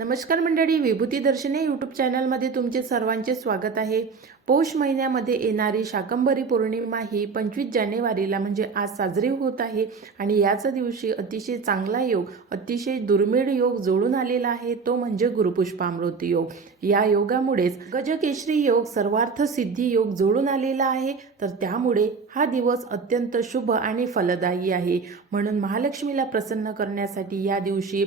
नमस्कार मंडळी विभूती दर्शने यूट्यूब चॅनलमध्ये तुमचे सर्वांचे स्वागत आहे. पौष महिन्यामध्ये येणारी शाकंभरी पौर्णिमा ही पंचवीस जानेवारीला म्हणजे आज साजरी होत आहे आणि याच दिवशी अतिशय चांगला योग अतिशय दुर्मिळ योग जोडून आलेला आहे. तो म्हणजे गुरुपुष्पामृत योग. या योगामुळेच गजकेशरी योग सर्वार्थ सिद्धी योग जोडून आलेला आहे. तर त्यामुळे हा दिवस अत्यंत शुभ आणि फलदायी आहे. म्हणून महालक्ष्मीला प्रसन्न करण्यासाठी या दिवशी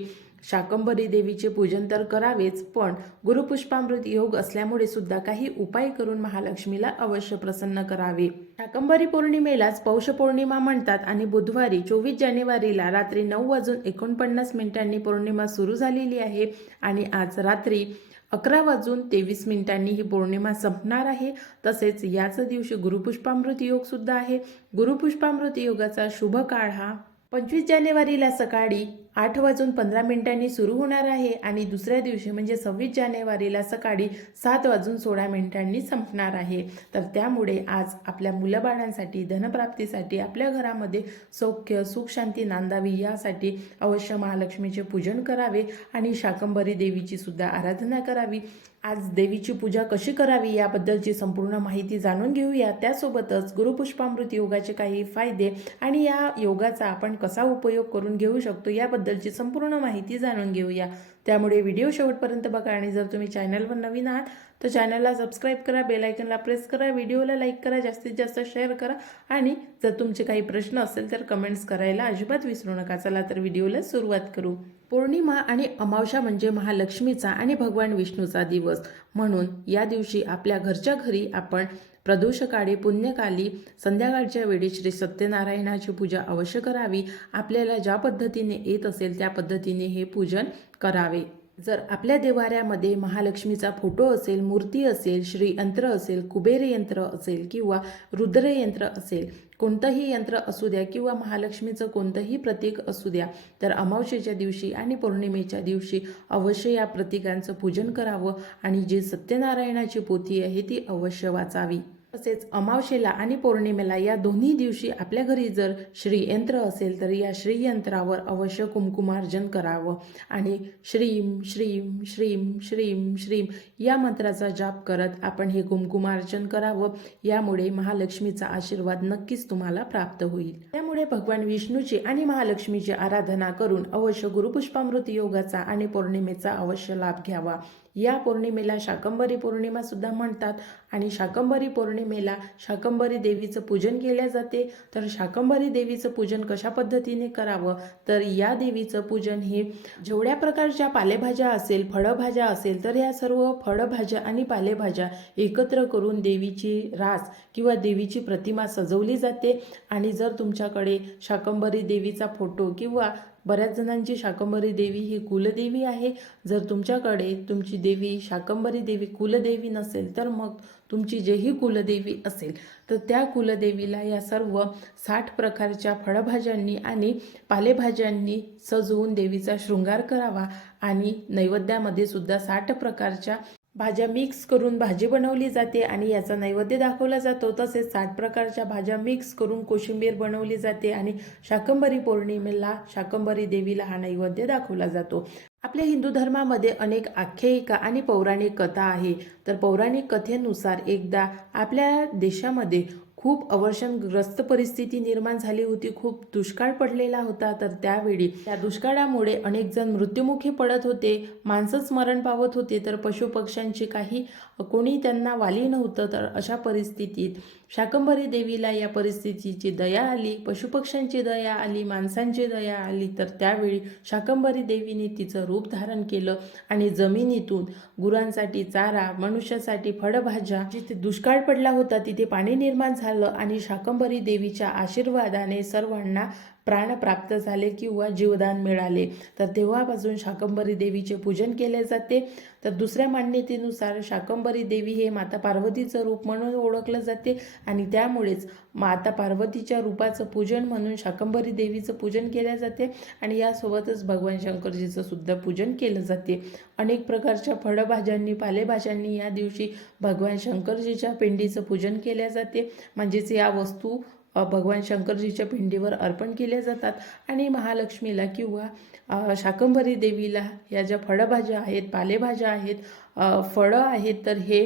शाकंभरी देवीचे पूजन तर करावेच पण गुरुपुष्पामृत योग असल्यामुळे सुद्धा काही उपाय करून महालक्ष्मीला अवश्य प्रसन्न करावे. शाकंभरी पौर्णिमेलाच पौष पौर्णिमा म्हणतात आणि बुधवारी चोवीस जानेवारीला रात्री नऊ वाजून एकोणपन्नास मिनिटांनी पौर्णिमा सुरू झालेली आहे आणि आज रात्री अकरा वाजून तेवीस मिनिटांनी ही पौर्णिमा संपणार आहे. तसेच याच दिवशी गुरुपुष्पामृत योग सुद्धा आहे. गुरुपुष्पामृत योगाचा शुभ काळ हा पंचवीस जानेवारीला सकाळी आठ वाजून पंधरा मिनिटांनी सुरू होणार आहे आणि दुसऱ्या दिवशी म्हणजे सव्वीस जानेवारीला सकाळी सात वाजून सोळा मिनिटांनी संपणार आहे. तर त्यामुळे आज आपल्या मुलंबाळांसाठी धनप्राप्तीसाठी आपल्या घरामध्ये सौख्य सुख शांती नांदावी यासाठी अवश्य महालक्ष्मीचे पूजन करावे आणि शाकंभरी देवीची सुद्धा आराधना करावी. आज देवीची पूजा कशी करावी याबद्दलची संपूर्ण माहिती जाणून घेऊया. त्यासोबतच गुरुपुष्पामृत योगाचे काही फायदे आणि या योगाचा आपण कसा उपयोग करून घेऊ शकतो याबद्दलची संपूर्ण माहिती जाणून घेऊया. त्यामुळे व्हिडिओ शेवटपर्यंत बघा आणि जर तुम्ही चॅनलवर नवीन आहात तर चॅनलला सबस्क्राईब करा बेलायकनला प्रेस करा व्हिडिओला लाईक करा जास्तीत जास्त शेअर करा आणि जर तुमचे काही प्रश्न असेल तर कमेंट्स करायला अजिबात विसरू नका. चला तर व्हिडिओला सुरुवात करू. पौर्णिमा आणि अमावस्या म्हणजे महालक्ष्मीचा आणि भगवान विष्णूचा दिवस. म्हणून या दिवशी आपल्या घरच्या घरी आपण प्रदोषकाळी पुण्यकाली संध्याकाळच्या वेळी श्री सत्यनारायणाची पूजा अवश्य करावी. आपल्याला ज्या पद्धतीने येत असेल त्या पद्धतीने हे पूजन करावे. जर आपल्या देवाऱ्यामध्ये महालक्ष्मीचा फोटो असेल मूर्ती असेल श्रीयंत्र असेल कुबेर यंत्र असेल किंवा रुद्रयंत्र असेल कोणतंही यंत्र असू द्या किंवा महालक्ष्मीचं कोणतंही प्रतीक असू द्या तर अमावस्येच्या दिवशी आणि पौर्णिमेच्या दिवशी अवश्य या प्रतीकांचं पूजन करावं आणि जी सत्यनारायणाची पोथी आहे ती अवश्य वाचावी. तसेच अमावशेला आणि पौर्णिमेला या दोन्ही दिवशी आपल्या घरी जर श्रीयंत्र असेल तर या श्रीयंत्रावर अवश्य कुंकुमार्जन करावं. आणि श्रीम श्रीम श्रीम श्रीम श्रीम या मंत्राचा जाप करत आपण हे कुंकुमार्जन करावं. यामुळे महालक्ष्मीचा आशीर्वाद नक्कीच तुम्हाला प्राप्त होईल. त्यामुळे भगवान विष्णूची आणि महालक्ष्मीची आराधना करून अवश्य गुरुपुष्पामृत योगाचा आणि पौर्णिमेचा अवश्य लाभ घ्यावा. या पौर्णिमेला शाकंभरी पौर्णिमासुद्धा म्हणतात आणि शाकंभरी पौर्णिमेला शाकंभरी देवीचं पूजन केल्या जाते. तर शाकंभरी देवीचं पूजन कशा पद्धतीने करावं? तर या देवीचं पूजन हे जेवढ्या प्रकारच्या पालेभाज्या असेल फळभाज्या असेल तर या सर्व फळभाज्या आणि पालेभाज्या एकत्र करून देवीची रास किंवा देवीची प्रतिमा सजवली जाते. आणि जर तुमच्याकडे शाकंभरी देवीचा फोटो किंवा बऱ्याच जणांची शाकंभरी देवी ही कुलदेवी आहे. जर तुमच्याकडे तुमची देवी शाकंभरी देवी कुलदेवी नसेल तर मग तुमची जेही कुलदेवी असेल तर त्या कुलदेवीला या सर्व साठ प्रकारच्या फळभाज्यांनी आणि पालेभाज्यांनी सजवून देवीचा शृंगार करावा. आणि नैवेद्यामध्ये सुद्धा साठ प्रकारच्या भाज्या मिक्स करून भाजी बनवली जाते आणि याचा नैवेद्य दाखवला जातो. तसेच साठ प्रकारच्या भाज्या मिक्स करून कोशिंबीर बनवली जाते आणि शाकंभरी पौर्णिमेला शाकंभरी देवीला हा नैवेद्य दाखवला जातो. आपल्या हिंदू धर्मामध्ये अनेक आख्यायिका आणि पौराणिक कथा आहे. तर पौराणिक कथेनुसार एकदा आपल्या देशामध्ये खूप अवर्षणग्रस्त परिस्थिती निर्माण झाली होती. खूप दुष्काळ पडलेला होता. तर त्यावेळी त्या दुष्काळामुळे अनेक जण मृत्युमुखी पडत होते. माणसंच मरण पावत होते. तर पशुपक्ष्यांची काही कोणी त्यांना वाली नव्हतं. तर अशा परिस्थितीत शाकंभरी देवीला या परिस्थितीची दया आली. पशुपक्ष्यांची दया आली. माणसांची दया आली. तर त्यावेळी शाकंभरी देवीने तिचं रूप धारण केलं आणि जमिनीतून गुरांसाठी चारा मनुष्यासाठी फळभाज्या जिथे दुष्काळ पडला होता तिथे पाणी निर्माण झालं. आणि शाकंभरी देवीच्या आशीर्वादाने सर्वांना प्राण प्राप्त झाले किंवा जीवदान मिळाले. तर तेव्हापासून शाकंभरी देवीचे पूजन केले जाते. तर दुसऱ्या मान्यतेनुसार शाकंभरी देवी हे माता पार्वतीचं रूप म्हणून ओळखलं जाते आणि त्यामुळेच माता पार्वतीच्या रूपाचं पूजन म्हणून शाकंभरी देवीचं पूजन केलं जाते आणि यासोबतच भगवान शंकरजीचं सुद्धा पूजन केलं जाते. अनेक प्रकारच्या फळभाज्यांनी पालेभाज्यांनी या दिवशी भगवान शंकरजीच्या पिंडीचं पूजन केले जाते. म्हणजेच या वस्तू भगवान शंकरजीच्या पिंडीवर अर्पण केले जातात आणि महालक्ष्मीला किंवा शाकंभरी देवीला या ज्या फळभाज्या आहेत पालेभाज्या आहेत फळं आहेत तर हे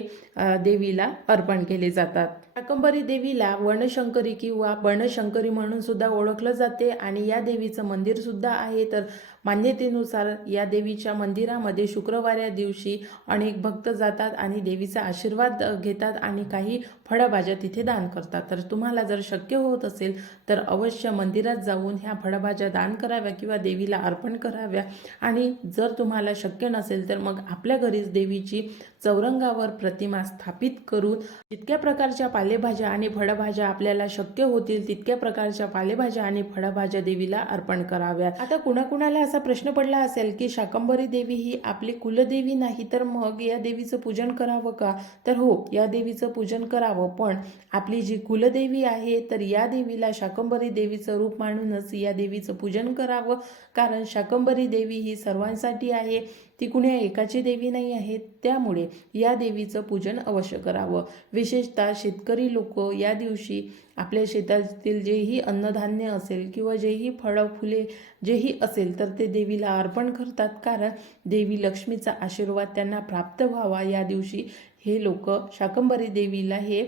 देवीला अर्पण केले जातात. शाकंभरी देवीला वनशंकरी किंवा बनशंकरी म्हणून सुद्धा ओळखलं जाते आणि या देवीचं मंदिर सुद्धा आहे. तर मान्यतेनुसार या देवीच्या मंदिरामध्ये शुक्रवार दिवशी अनेक भक्त जातात आणि देवीचा आशीर्वाद घेतात आणि काही फळभाज्या तिथे दान करतात. तर तुम्हाला जर शक्य होत असेल तर अवश्य मंदिरात जाऊन ह्या फळभाज्या दान कराव्या किंवा देवीला अर्पण कराव्या. आणि जर तुम्हाला शक्य नसेल तर मग आपल्या घरीच देवी देवीची चौरंगावर प्रतिमा स्थापित करून जितक्या प्रकारच्या पालेभाज्या आणि फळभाज्या आपल्याला शक्य होतील तितक्या प्रकारच्या पालेभाज्या आणि फळभाज्या देवीला अर्पण कराव्यात. आता कुणाकुणाला असा प्रश्न पडला असेल की शाकंभरी देवी ही आपली कुलदेवी नाही तर मग या देवीचं पूजन करावं का? तर हो या देवीचं पूजन करावं पण आपली जी कुलदेवी आहे तर या देवीला शाकंभरी देवीचं रूप मानूनच या देवीचं पूजन करावं कारण शाकंभरी देवी ही सर्वांसाठी आहे. ती कुण्या एकाची देवी नाही आहे त्यामुळे या देवीचं पूजन अवश्य करावं. विशेषतः शेतकरी लोक या दिवशी आपल्या शेतातील जेही अन्नधान्य असेल किंवा जेही फळं फुले जेही असेल तर ते देवीला अर्पण करतात. कारण देवी लक्ष्मीचा आशीर्वाद त्यांना प्राप्त व्हावा. या दिवशी हे लोक शाकंभरी देवीला हे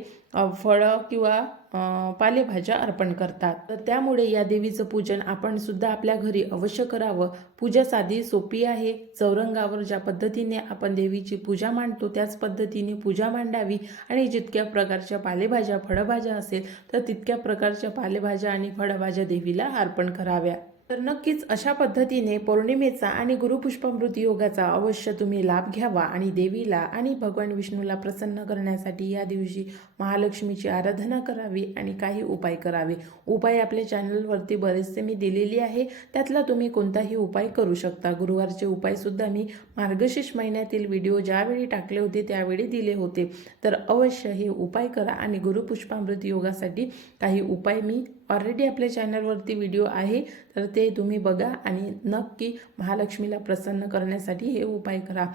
फळं किंवा पालेभाज्या अर्पण करतात. तर त्यामुळे या देवीचं पूजन आपण सुद्धा आपल्या घरी अवश्य करावं. पूजा साधी सोपी आहे. चौरंगावर ज्या पद्धतीने आपण देवीची पूजा मांडतो त्याच पद्धतीने पूजा मांडावी. आणि जितक्या प्रकारच्या पालेभाज्या फळभाज्या असेल तर तितक्या प्रकारच्या पालेभाज्या आणि फळभाज्या देवीला अर्पण कराव्या. तर नक्कीच अशा पद्धतीने पौर्णिमेचा आणि गुरुपुष्पामृत योगाचा अवश्य तुम्ही लाभ घ्यावा आणि देवीला आणि भगवान विष्णूला प्रसन्न करण्यासाठी या दिवशी महालक्ष्मीची आराधना करावी आणि काही उपाय करावे. उपाय आपल्या चॅनलवरती बरेचसे मी दिलेली आहे. त्यातला तुम्ही कोणताही उपाय करू शकता. गुरुवारचे उपायसुद्धा मी मार्गशीर्ष महिन्यातील व्हिडिओ ज्यावेळी टाकले होते त्यावेळी दिले होते. तर अवश्य हे उपाय करा आणि गुरुपुष्पामृत योगासाठी काही उपाय मी ऑलरेडी आपल्या चॅनलवरती व्हिडिओ आहे तर ते तुम्ही बघा आणि नक्की महालक्ष्मीला प्रसन्न करण्यासाठी हे उपाय करा.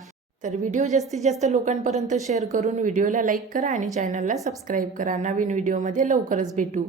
तर व्हिडिओ जास्तीत जास्त लोकांपर्यंत शेअर करून व्हिडिओला लाईक करा आणि चॅनलला सबस्क्राईब करा. नवीन व्हिडिओमध्ये लवकरच भेटू.